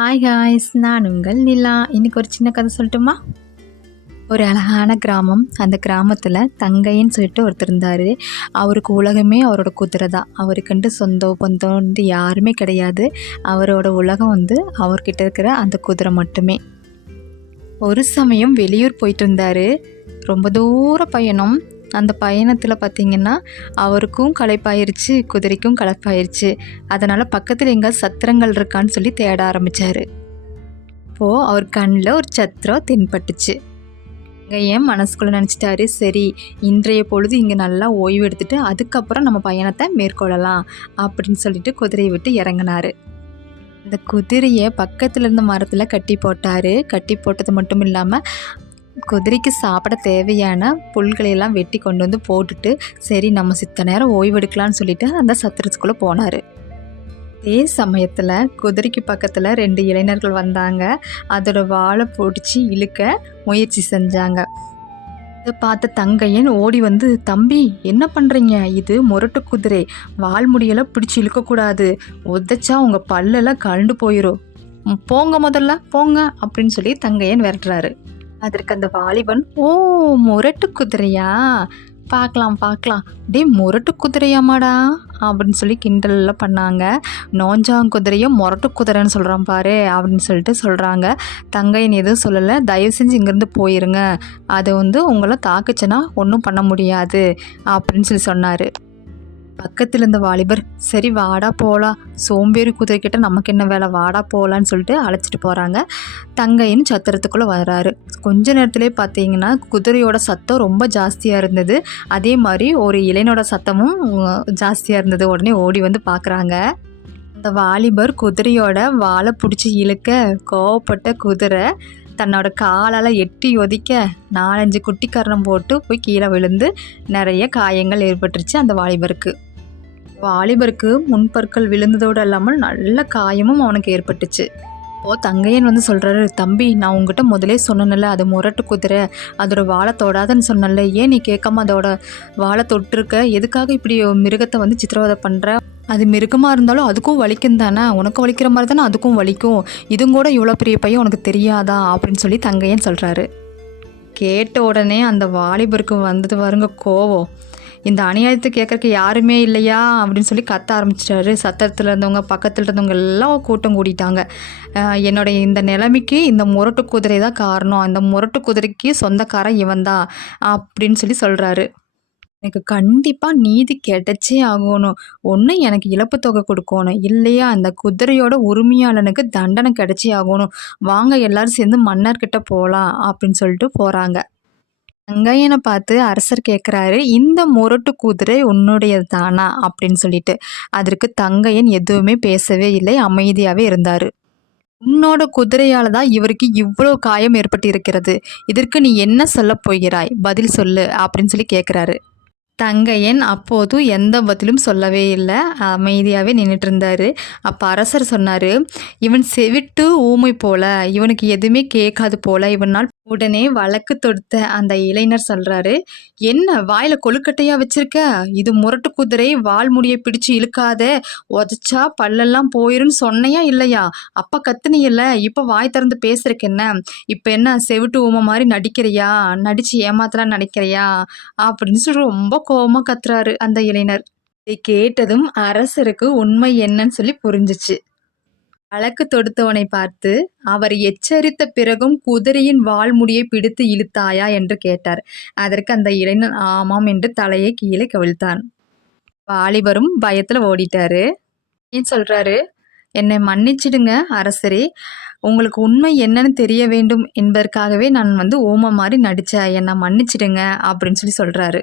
Hi ஹாய்ஸ் நான் உங்கள் நிலா. இன்னைக்கு ஒரு சின்ன கதை சொல்லட்டுமா? ஒரு அழகான கிராமம். அந்த கிராமத்தில் தங்கைன்னு சொல்லிட்டு ஒருத்தர் இருந்தார். அவருக்கு உலகமே அவரோட குதிரை தான். அவருக்குன்ட்டு சொந்தம் பந்தம் வந்து யாருமே கிடையாது. அவரோட உலகம் வந்து அவர்கிட்ட இருக்கிற அந்த குதிரை மட்டுமே. ஒரு சமயம் வெளியூர் போயிட்டு இருந்தார். ரொம்ப தூர பயணம். அந்த பயணத்தில் பார்த்திங்கன்னா அவருக்கும் களைப்பாயிருச்சு குதிரைக்கும் களைப்பாயிருச்சு. அதனால் பக்கத்தில் எங்கே சத்திரங்கள் இருக்கான்னு சொல்லி தேட ஆரம்பித்தார் அப்போது அவர் கண்ணில் ஒரு சத்திரம் தென்பட்டுச்சு. இங்கே ஏன் மனசுக்குள்ளே நினச்சிட்டாரு? சரி இன்றைய பொழுது இங்கே நல்லா ஓய்வு எடுத்துட்டு அதுக்கப்புறம் நம்ம பயணத்தை மேற்கொள்ளலாம் அப்படின்னு சொல்லிட்டு குதிரையை விட்டு இறங்கினார். இந்த குதிரையை பக்கத்தில் இருந்த மரத்தில் கட்டி போட்டார். கட்டி போட்டது மட்டும் இல்லாமல் குதிரைக்கு சாப்பிட தேவையான புல்களையெல்லாம் வெட்டி கொண்டு வந்து போட்டுட்டு சரி நம்ம சித்த நேரம் ஓய்வெடுக்கலான்னு சொல்லிட்டு அந்த சத்திரத்துக்குள்ளே போனார். அதே சமயத்தில் குதிரைக்கு பக்கத்தில் ரெண்டு இளைஞர்கள் வந்தாங்க. அதோட வாழை பிடிச்சி இழுக்க முயற்சி செஞ்சாங்க. இதை பார்த்த தங்கையன் ஓடி வந்து தம்பி என்ன பண்ணுறீங்க இது முரட்டு குதிரை. வால் முடியெல்லாம் பிடிச்சி இழுக்கக்கூடாது உதைச்சா உங்கள் பல்லெல்லாம் கழண்டு போயிடும் போங்க முதல்ல போங்க அப்படின்னு சொல்லி தங்கையன் விரட்டுறாரு. அதற்கு அந்த வாலிபன் ஓ முரட்டு குதிரையா? பார்க்கலாம் பார்க்கலாம் டே முரட்டு குதிரையாமாடா? அப்படின்னு சொல்லி கிண்டல்லாம் பண்ணாங்க. நோஞ்சாங் குதிரையும் முரட்டு குதிரைன்னு சொல்கிறான் பாரு அப்படின்னு சொல்லிட்டு சொல்கிறாங்க தங்கையின் எதுவும் சொல்லலை. தயவு செஞ்சு இங்கேருந்து போயிருங்க. அது வந்து உங்களை தாக்குச்சுன்னா ஒன்றும் பண்ண முடியாது அப்படின்னு சொல்லி சொன்னார். பக்கத்தில் இருந்த வாலிபர் சரி வாடா போகலாம் சோம்பேறி குதிரைக்கிட்ட நமக்கு என்ன வேலை? வாடா போகலான்னு சொல்லிட்டு அழைச்சிட்டு போகிறாங்க தங்கையின் சத்திரத்துக்குள்ளே வர்றாரு. கொஞ்ச நேரத்துலேயே பார்த்தீங்கன்னா குதிரையோட சத்தம் ரொம்ப ஜாஸ்தியாக இருந்தது. அதே மாதிரி ஒரு இளைஞனோட சத்தமும் ஜாஸ்தியாக இருந்தது. உடனே ஓடி வந்து பார்க்குறாங்க. அந்த வாலிபர் குதிரையோட வாழை பிடிச்சி இழுக்க கோவப்பட்ட குதிரை தன்னோட காலால் எட்டி ஒதிக்க நாலஞ்சு குட்டிக்கரணம் போட்டு போய் கீழே விழுந்து நிறைய காயங்கள் ஏற்பட்டுருச்சு அந்த வாலிபருக்கு. வாலிபருக்கு முன்பற்கள் விழுந்ததோடு இல்லாமல் நல்ல காயமும் அவனுக்கு ஏற்பட்டுச்சு. ஓ தங்கையன் வந்து சொல்கிறாரு தம்பி நான் உங்ககிட்ட முதலே சொன்னேன்ல அது முரட்டு குதிரை அதோட வாழை தொடாதன்னு சொன்னல ஏன் நீ கேட்காம அதோட வாழை தொட்டிருக்க? எதுக்காக இப்படி மிருகத்தை வந்து சித்திரவதை பண்ணுற அது மிருகமாக இருந்தாலும் அதுக்கும் வலிக்கும் தானே? உனக்கு வலிக்கிற மாதிரி தானே அதுக்கும் வலிக்கும். இதுவும் கூட இவ்வளோ பெரிய பையன் உனக்கு தெரியாதா? அப்படின்னு சொல்லி தங்கையன் சொல்கிறாரு கேட்ட உடனே அந்த வாலிபருக்கு வந்தது வருங்க கோவம். இந்த அநியாயத்தை கேட்கறக்கு யாருமே இல்லையா? அப்படின்னு சொல்லி கத்த ஆரம்பிச்சிட்டாரு. சத்திரத்தில் இருந்தவங்க பக்கத்தில் இருந்தவங்க எல்லாம் கூட்டம் கூட்டிட்டாங்க என்னுடைய இந்த நிலைமைக்கு இந்த முரட்டு குதிரை தான் காரணம். அந்த முரட்டு குதிரைக்கு சொந்தக்காரன் இவன் தான் அப்படின்னு சொல்லி சொல்கிறாரு எனக்கு கண்டிப்பாக நீதி கிடைச்சே ஆகணும். ஒன்று எனக்கு இழப்பு தொகை கொடுக்கணும். இல்லையா அந்த குதிரையோட உரிமையாளனுக்கு தண்டனை கிடைச்சே ஆகணும். வாங்க எல்லாரும் சேர்ந்து மன்னர்கிட்ட போகலாம் அப்படின்னு சொல்லிட்டு போகிறாங்க தங்கையனை பார்த்து அரசர் கேட்குறாரு இந்த முரட்டு குதிரை உன்னுடையது தானா அப்படின்னு சொல்லிட்டு. அதற்கு தங்கையன் எதுவுமே பேசவே இல்லை அமைதியாகவே இருந்தார். உன்னோட குதிரையால் தான் இவருக்கு இவ்வளோ காயம் ஏற்பட்டு இருக்கிறது இதற்கு நீ என்ன சொல்ல போகிறாய்? பதில் சொல்லு அப்படின்னு சொல்லி கேட்குறாரு தங்கையன் அப்போது எந்த பதிலும் சொல்லவே இல்லை அமைதியாகவே நின்றுட்டு இருந்தார். அப்போ அரசர் சொன்னார் இவன் செவிட்டு ஊமை போல இவனுக்கு எதுவுமே கேட்காது போல இவனால் உடனே வழக்கு தொடுத்த அந்த இளைஞர் சொல்றாரு என்ன வாயில கொழுக்கட்டையா வச்சிருக்க? இது முரட்டு குதிரை வால் முடியை பிடிச்சு இழுக்காத. உதச்சா பல்லெல்லாம் போயிருன்னு சொன்னையா இல்லையா? அப்ப கத்துனியில்ல இப்ப வாய் திறந்து பேசுறக்கு என்ன? இப்ப என்ன செவிட்டு ஊம மாதிரி நடிக்கிறியா? நடிச்சு ஏமாத்தலாம் நினைக்கிறியா அப்படின்னு சொல்லி ரொம்ப கோபமா கத்துறாரு அந்த இளைஞர். இதை கேட்டதும் அரசருக்கு உண்மை என்னன்னு சொல்லி புரிஞ்சிச்சு. வழக்கு தொடுத்தவனை பார்த்து அவர் எச்சரித்த பிறகும் குதிரையின் வாழ்முடியை பிடித்து இழுத்தாயா? என்று கேட்டார். அதற்கு அந்த இளைஞன் ஆமாம் என்று தலையை கீழே கவிழ்த்தான். வாலிபரும் பயத்தில் ஓடிட்டாரு. ஏன் சொல்றாரு? என்னை மன்னிச்சிடுங்க அரசரே. உங்களுக்கு உண்மை என்னன்னு தெரிய வேண்டும் என்பதற்காகவே நான் வந்து ஓம மாதிரி நடித்தேன் என்னை மன்னிச்சிடுங்க அப்படின்னு சொல்லி சொல்கிறாரு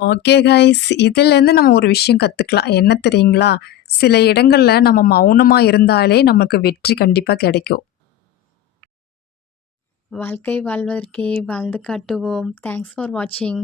ஓகே கைஸ் இதுலேருந்து நம்ம ஒரு விஷயம் கற்றுக்கலாம் என்ன தெரியுங்களா? சில இடங்களில் நம்ம மௌனமாக இருந்தாலே நமக்கு வெற்றி கண்டிப்பாக கிடைக்கும். வாழ்க்கை வாழ்வதற்கே வாழ்ந்து காட்டுவோம். தேங்க்ஸ் ஃபார் வாட்சிங்